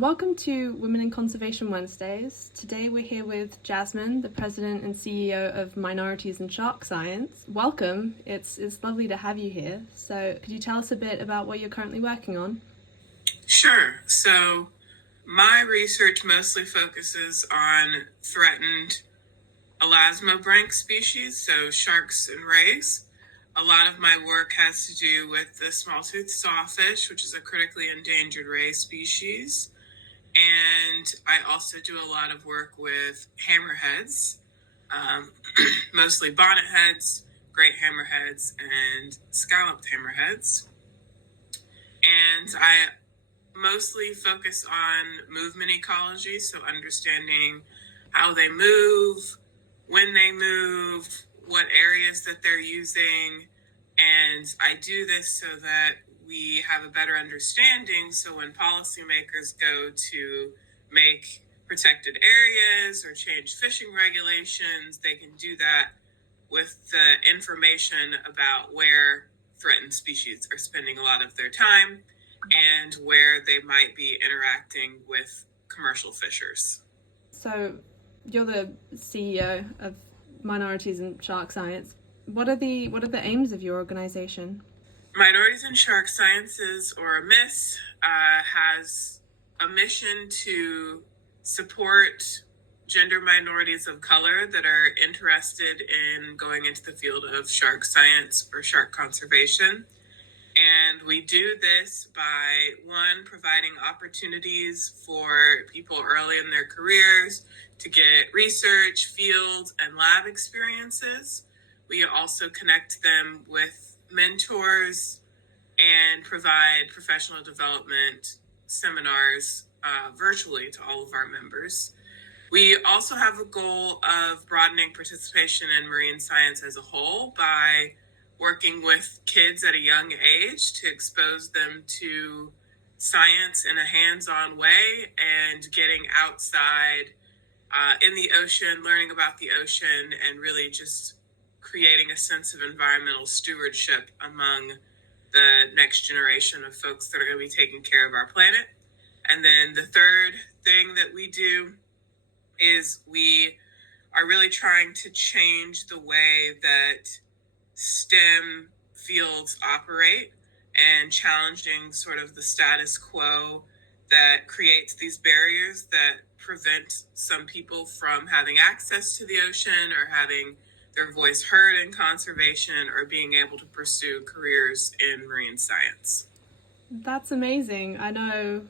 Welcome to Women in Conservation Wednesdays. Today we're here with Jasmin, the President and CEO of Minorities and Shark Science. Welcome, it's lovely to have you here. So could you tell us a bit about what you're currently working on? Sure. So my research mostly focuses on threatened elasmobranch species, so sharks and rays. A lot of my work has to do with the small-toothed sawfish, which is a critically endangered ray species. And I also do a lot of work with hammerheads, mostly bonnetheads, great hammerheads, and scalloped hammerheads. And I mostly focus on movement ecology, so understanding how they move, when they move, what areas that they're using. And I do this so that we have a better understanding, so when policymakers go to make protected areas or change fishing regulations, they can do that with the information about where threatened species are spending a lot of their time and where they might be interacting with commercial fishers. So you're the CEO of Minorities and Shark Science. What are the aims of your organization? Minorities and Shark Sciences, or MISS, has a mission to support gender minorities of color that are interested in going into the field of shark science or shark conservation. And we do this by, one, providing opportunities for people early in their careers to get research, field, and lab experiences. We also connect them with mentors and provide professional development seminars virtually to all of our members. We also have a goal of broadening participation in marine science as a whole by working with kids at a young age to expose them to science in a hands-on way and getting outside in the ocean, learning about the ocean, and really just creating a sense of environmental stewardship among the next generation of folks that are going to be taking care of our planet. And then the third thing that we do is we are really trying to change the way that STEM fields operate and challenging sort of the status quo that creates these barriers that prevent some people from having access to the ocean or having their voice heard in conservation or being able to pursue careers in marine science. That's amazing. I know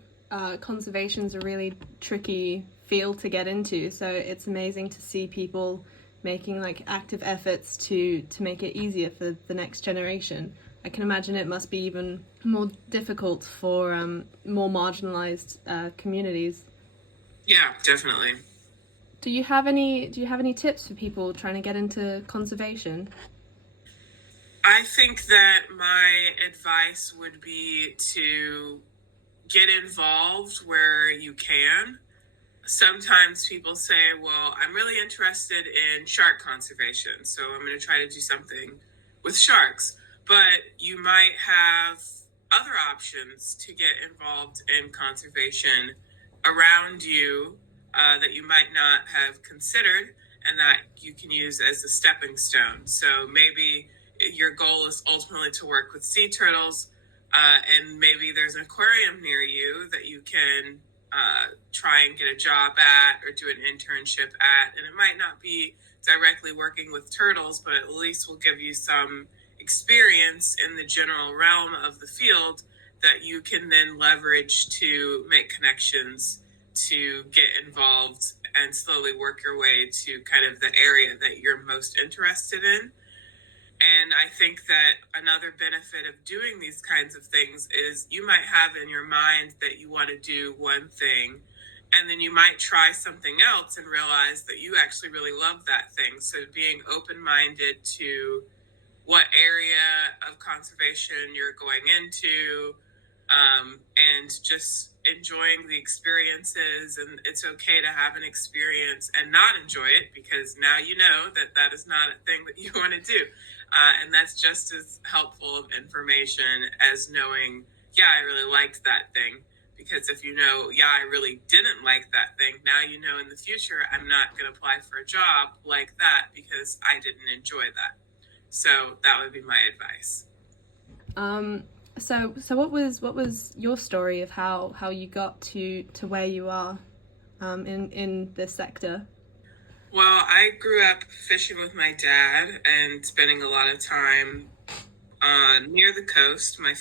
conservation's a really tricky field to get into, so it's amazing to see people making like active efforts to make it easier for the next generation. I can imagine it must be even more difficult for more marginalized communities. Yeah, definitely. Do you have any tips for people trying to get into conservation? I think that my advice would be to get involved where you can. Sometimes people say, well, I'm really interested in shark conservation, so I'm going to try to do something with sharks. But you might have other options to get involved in conservation around you that you might not have considered and that you can use as a stepping stone. So maybe your goal is ultimately to work with sea turtles, and maybe there's an aquarium near you that you can try and get a job at or do an internship at. And it might not be directly working with turtles, but at least will give you some experience in the general realm of the field that you can then leverage to make connections, to get involved and slowly work your way to kind of the area that you're most interested in. And I think that another benefit of doing these kinds of things is you might have in your mind that you want to do one thing, and then you might try something else and realize that you actually really love that thing. So being open-minded to what area of conservation you're going into, and just enjoying the experiences. And it's okay to have an experience and not enjoy it, because now you know that that is not a thing that you want to do. And that's just as helpful of information as knowing, yeah, I really liked that thing, Because if you know, yeah, I really didn't like that thing, now you know in the future I'm not going to apply for a job like that because I didn't enjoy that. So that would be my advice. So what was your story of how you got to where you are in this sector? Well, I grew up fishing with my dad and spending a lot of time near the coast. My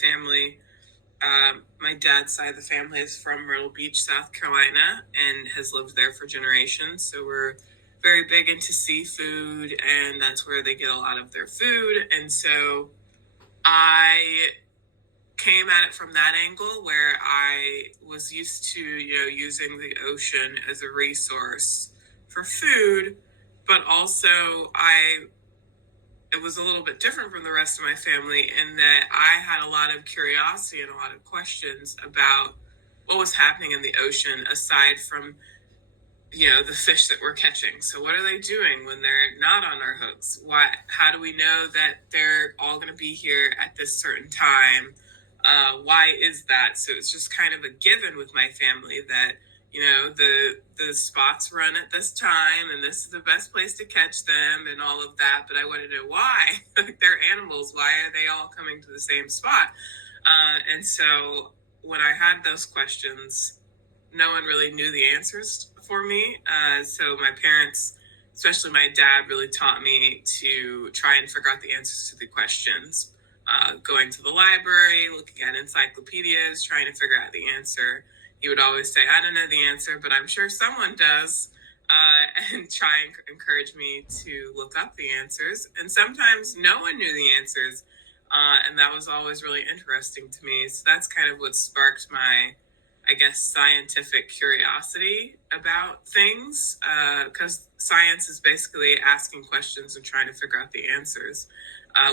dad's side of the family is from Myrtle Beach, South Carolina, and has lived there for generations. So we're very big into seafood, and that's where they get a lot of their food. And so I came at it from that angle where I was used to, using the ocean as a resource for food, but also it was a little bit different from the rest of my family in that I had a lot of curiosity and a lot of questions about what was happening in the ocean aside from the fish that we're catching. So what are they doing when they're not on our hooks? How do we know that they're all going to be here at this certain time? Why is that? So it's just kind of a given with my family that the spots run at this time and this is the best place to catch them and all of that. But I want to know why. Like, they're animals. Why are they all coming to the same spot? And so when I had those questions, no one really knew the answers for me. So my parents, especially my dad, really taught me to try and figure out the answers to the questions. Going to the library, looking at encyclopedias, trying to figure out the answer. He would always say, I don't know the answer, but I'm sure someone does. And try and encourage me to look up the answers. And sometimes no one knew the answers. And that was always really interesting to me. So that's kind of what sparked my, I guess, scientific curiosity about things, because science is basically asking questions and trying to figure out the answers,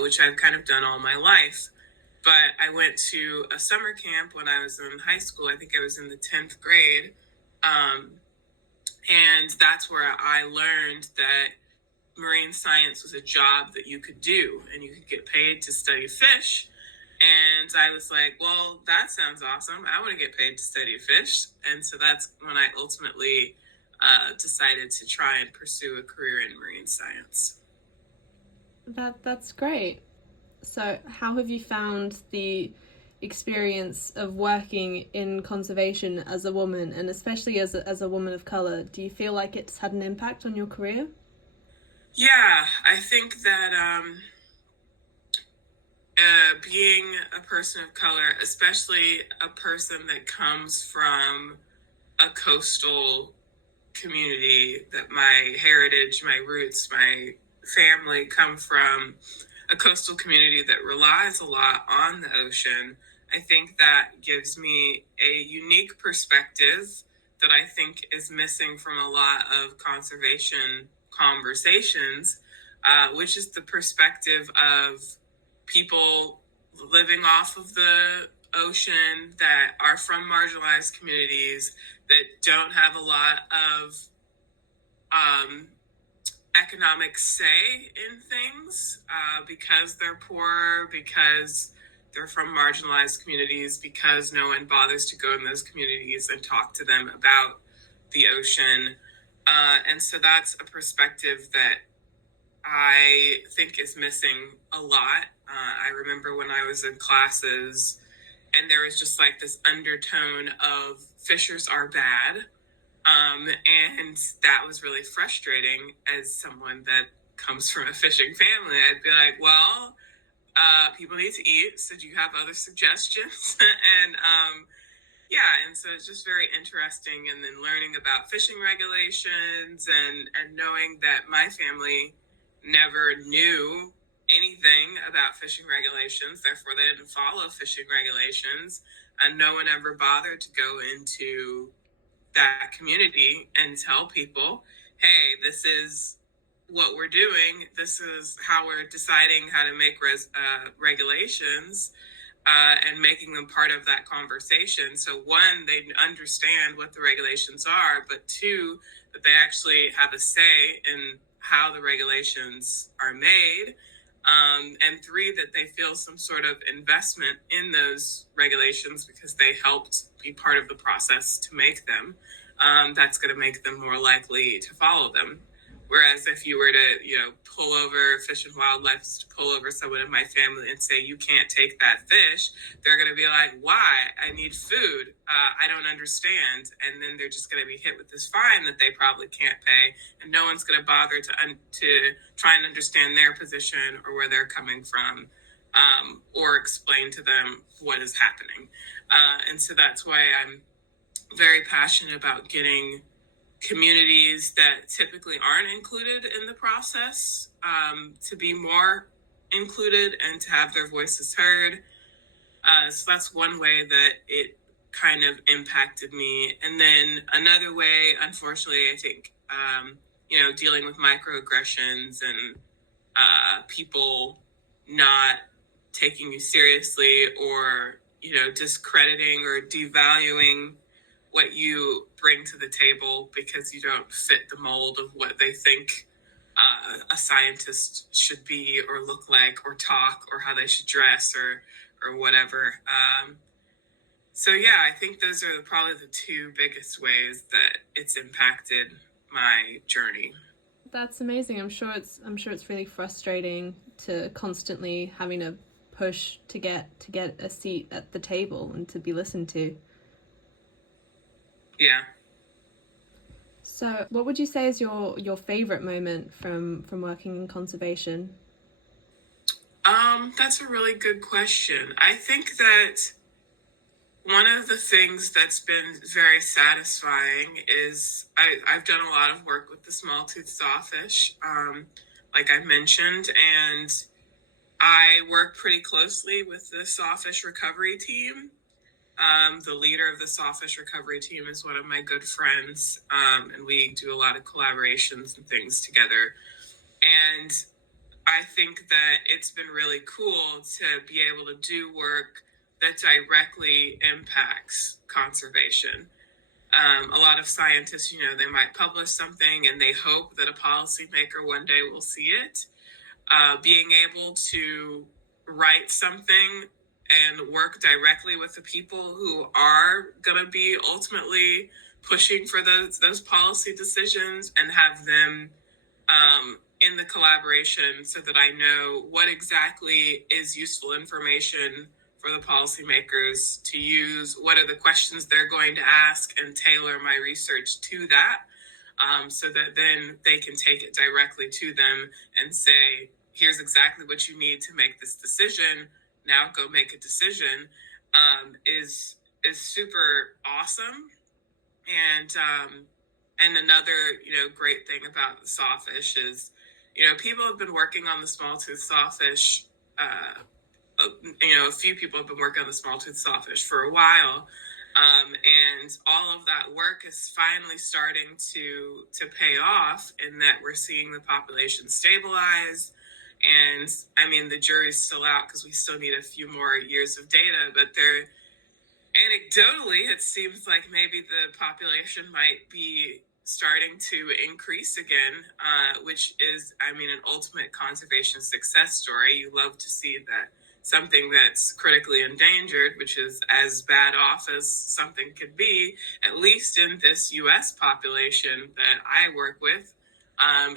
which I've kind of done all my life. But I went to a summer camp when I was in high school. I think I was in the 10th grade. And that's where I learned that marine science was a job that you could do and you could get paid to study fish. And I was like, well, that sounds awesome. I want to get paid to study fish. And so that's when I ultimately decided to try and pursue a career in marine science. That's great. So how have you found the experience of working in conservation as a woman, and especially as a woman of color? Do you feel like it's had an impact on your career? Yeah, I think that being a person of color, especially a person that comes from a coastal community, that my heritage, my roots, my family come from a coastal community that relies a lot on the ocean. I think that gives me a unique perspective that I think is missing from a lot of conservation conversations, which is the perspective of people living off of the ocean that are from marginalized communities that don't have a lot of um, economic say in things, because they're poor, because they're from marginalized communities, because no one bothers to go in those communities and talk to them about the ocean. And so that's a perspective that I think is missing a lot. I remember when I was in classes and there was just like this undertone of fishers are bad. And that was really frustrating as someone that comes from a fishing family. I'd be like, well, people need to eat. So do you have other suggestions? And so it's just very interesting. And then learning about fishing regulations and knowing that my family never knew anything about fishing regulations. Therefore, they didn't follow fishing regulations. And no one ever bothered to go into that community and tell people, hey, this is what we're doing. This is how we're deciding how to make regulations, and making them part of that conversation. So one, they understand what the regulations are, but two, that they actually have a say in how the regulations are made. And three, that they feel some sort of investment in those regulations because they helped be part of the process to make them. That's going to make them more likely to follow them. Whereas if you were to, pull over Fish and Wildlife, to pull over someone in my family and say, you can't take that fish, they're going to be like, why? I need food. I don't understand. And then they're just going to be hit with this fine that they probably can't pay. And no one's going to bother to try and understand their position or where they're coming from, or explain to them what is happening. And so that's why I'm very passionate about getting communities that typically aren't included in the process to be more included and to have their voices heard. So that's one way that it kind of impacted me. And then another way, unfortunately, I think, dealing with microaggressions and people not taking you seriously, or, discrediting or devaluing what you bring to the table because you don't fit the mold of what they think a scientist should be or look like or talk or how they should dress or whatever. So yeah, I think those are probably the two biggest ways that it's impacted my journey. That's amazing. I'm sure it's really frustrating to constantly having to push to get a seat at the table and to be listened to. Yeah. So what would you say is your favorite moment from working in conservation? That's a really good question. I think that one of the things that's been very satisfying is I've done a lot of work with the small-toothed sawfish, like I mentioned, and I work pretty closely with the sawfish recovery team. The leader of the sawfish recovery team is one of my good friends, and we do a lot of collaborations and things together. And I think that it's been really cool to be able to do work that directly impacts conservation. A lot of scientists, they might publish something and they hope that a policymaker one day will see it. Being able to write something and work directly with the people who are going to be ultimately pushing for those policy decisions and have them in the collaboration so that I know what exactly is useful information for the policymakers to use, what are the questions they're going to ask, and tailor my research to that, so that then they can take it directly to them and say, here's exactly what you need to make this decision. Now go make a decision, is super awesome. And another, great thing about the sawfish is, people have been working on the small-toothed sawfish. A few people have been working on the small-toothed sawfish for a while. And all of that work is finally starting to pay off in that we're seeing the population stabilize. And I mean, the jury's still out because we still need a few more years of data, but anecdotally, it seems like maybe the population might be starting to increase again, which is, an ultimate conservation success story. You love to see that something that's critically endangered, which is as bad off as something could be, at least in this U.S. population that I work with,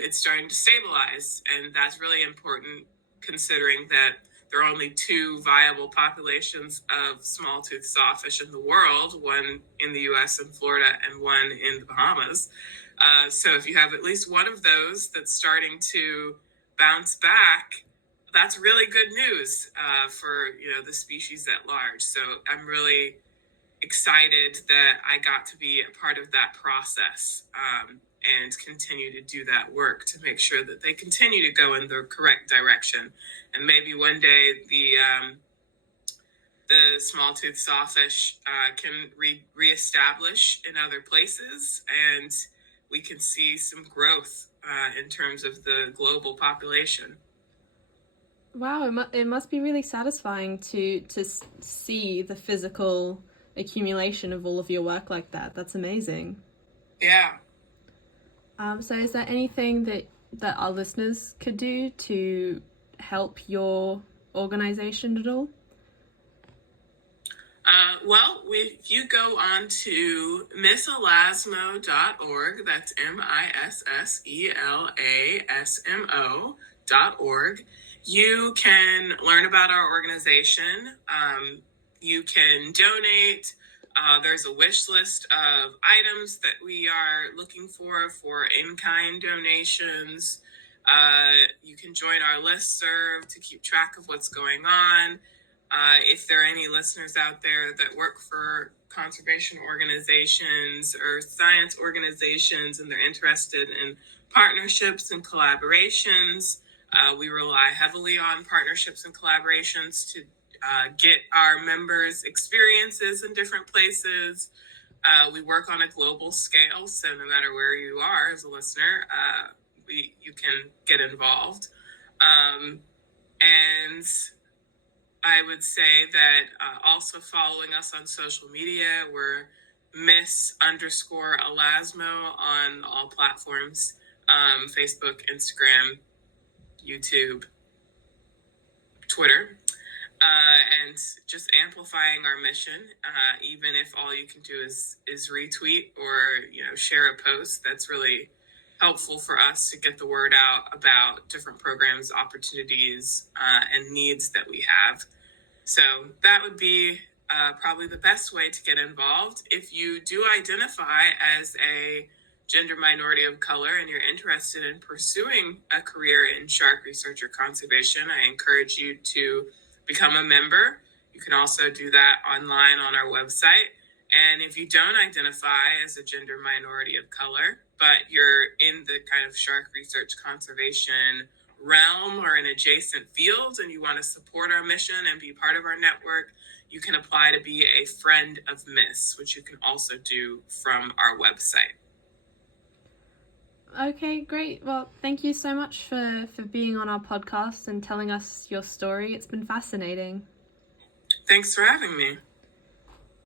it's starting to stabilize. And that's really important considering that there are only two viable populations of small-toothed sawfish in the world, one in the U.S. and Florida and one in the Bahamas. So if you have at least one of those that's starting to bounce back, that's really good news for the species at large. So I'm really excited that I got to be a part of that process, and continue to do that work to make sure that they continue to go in the correct direction. And maybe one day the small-toothed sawfish can reestablish in other places, and we can see some growth in terms of the global population. Wow, it must be really satisfying to see the physical accumulation of all of your work like that. That's amazing. Yeah. So is there anything that our listeners could do to help your organization at all? Well, if you go on to misselasmo.org, that's MISSELASMO.org, you can learn about our organization. You can donate. There's a wish list of items that we are looking for in-kind donations. You can join our listserv to keep track of what's going on. If there are any listeners out there that work for conservation organizations or science organizations and they're interested in partnerships and collaborations, we rely heavily on partnerships and collaborations to get our members experiences in different places. We work on a global scale, so no matter where you are as a listener, you can get involved. And I would say that also following us on social media, we're Miss_Elasmo on all platforms, Facebook, Instagram, YouTube, Twitter, and just amplifying our mission. Even if all you can do is retweet or share a post, that's really helpful for us to get the word out about different programs, opportunities, and needs that we have. So that would be probably the best way to get involved. If you do identify as a gender minority of color and you're interested in pursuing a career in shark research or conservation, I encourage you to become a member. You can also do that online on our website. And if you don't identify as a gender minority of color, but you're in the kind of shark research conservation realm or an adjacent field and you want to support our mission and be part of our network, you can apply to be a friend of Miss, which you can also do from our website. Okay, great. Well, thank you so much for being on our podcast and telling us your story. It's been fascinating. Thanks for having me.